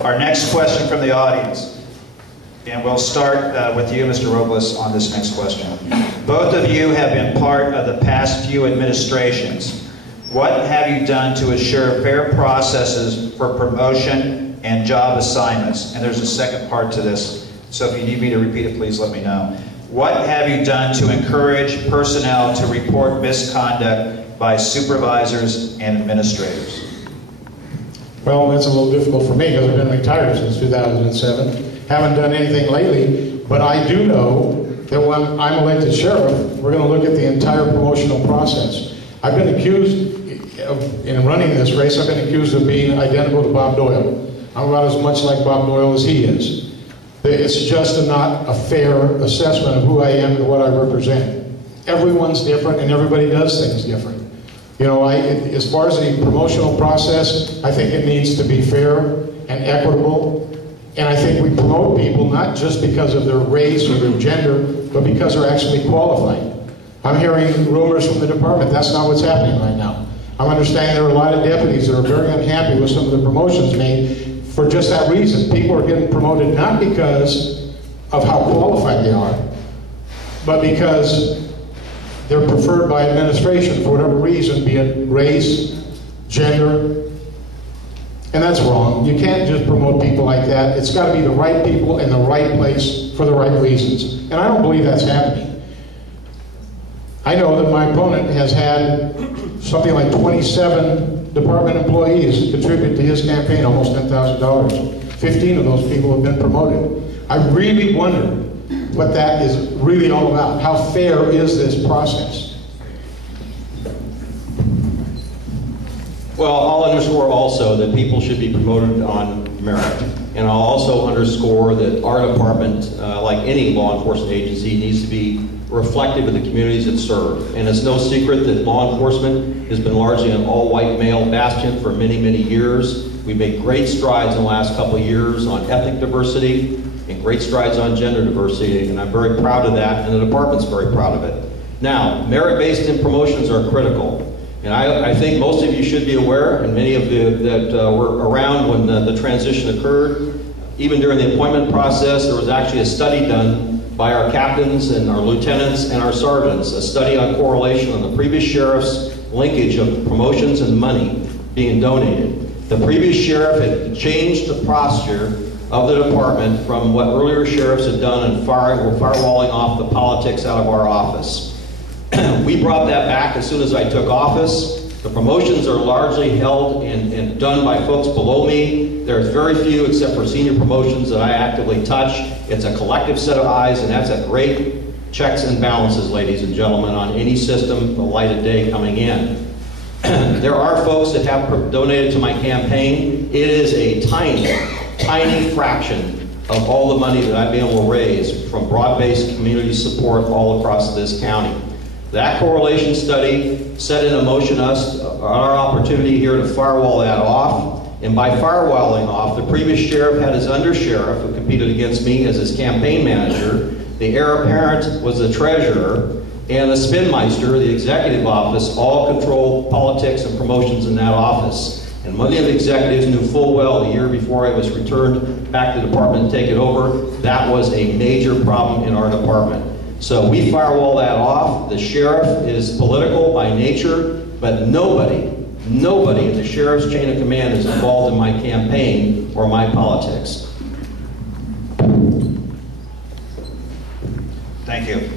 Our next question from the audience. And we'll start with you, Mr. Robles, on this next question. Both of you have been part of the past few administrations. What have you done to assure fair processes for promotion and job assignments? And there's a second part to this, so if you need me to repeat it, please let me know. What have you done to encourage personnel to report misconduct by supervisors and administrators? Well, that's a little difficult for me because I've been retired since 2007. Haven't done anything lately, but I do know that when I'm elected sheriff, we're going to look at the entire promotional process. I've been accused of, in running this race, I've been accused of being identical to Bob Doyle. I'm about as much like Bob Doyle as he is. It's just not a fair assessment of who I am and what I represent. Everyone's different and everybody does things different. You know, as far as the promotional process, I think it needs to be fair and equitable. And I think we promote people not just because of their race or their gender, but because they're actually qualified. I'm hearing rumors from the department. That's not what's happening right now. I'm understanding there are a lot of deputies that are very unhappy with some of the promotions made for just that reason. People are getting promoted not because of how qualified they are, but because they're preferred by administration for whatever reason, be it race, gender, and that's wrong. You can't just promote people like that. It's got to be the right people in the right place for the right reasons. And I don't believe that's happening. I know that my opponent has had something like 27 department employees contribute to his campaign, almost $10,000. 15 of those people have been promoted. I really wonder what that is really all about. How fair is this process? Well, I'll underscore also that people should be promoted on merit. And I'll also underscore that our department, like any law enforcement agency, needs to be reflective of the communities it serves. And it's no secret that law enforcement has been largely an all-white male bastion for many, many years. We made great strides in the last couple of years on ethnic diversity and great strides on gender diversity, and I'm very proud of that, and the department's very proud of it. Now, merit-based promotions are critical. And I think most of you should be aware, and many of you that were around when the transition occurred, even during the appointment process, there was actually a study done by our captains and our lieutenants and our sergeants, a study on correlation on the previous sheriff's linkage of promotions and money being donated. The previous sheriff had changed the posture of the department from what earlier sheriffs had done in firewalling off the politics out of our office. We brought that back as soon as I took office. The promotions are largely held and done by folks below me. There's very few, except for senior promotions, that I actively touch. It's a collective set of eyes, and that's a great checks and balances, ladies and gentlemen, on any system, the light of day coming in. There are folks that have donated to my campaign. It is a tiny, tiny fraction of all the money that I've been able to raise from broad-based community support all across this county. That correlation study set in motion our opportunity here to firewall that off. And by firewalling off, the previous sheriff had his undersheriff who competed against me as his campaign manager. The heir apparent was the treasurer, and the spinmeister, the executive office, all controlled politics and promotions in that office. And many of the executives knew full well the year before I was returned back to the department to take it over, that was a major problem in our department. So we firewall that off. The sheriff is political by nature, but nobody in the sheriff's chain of command is involved in my campaign or my politics. Thank you.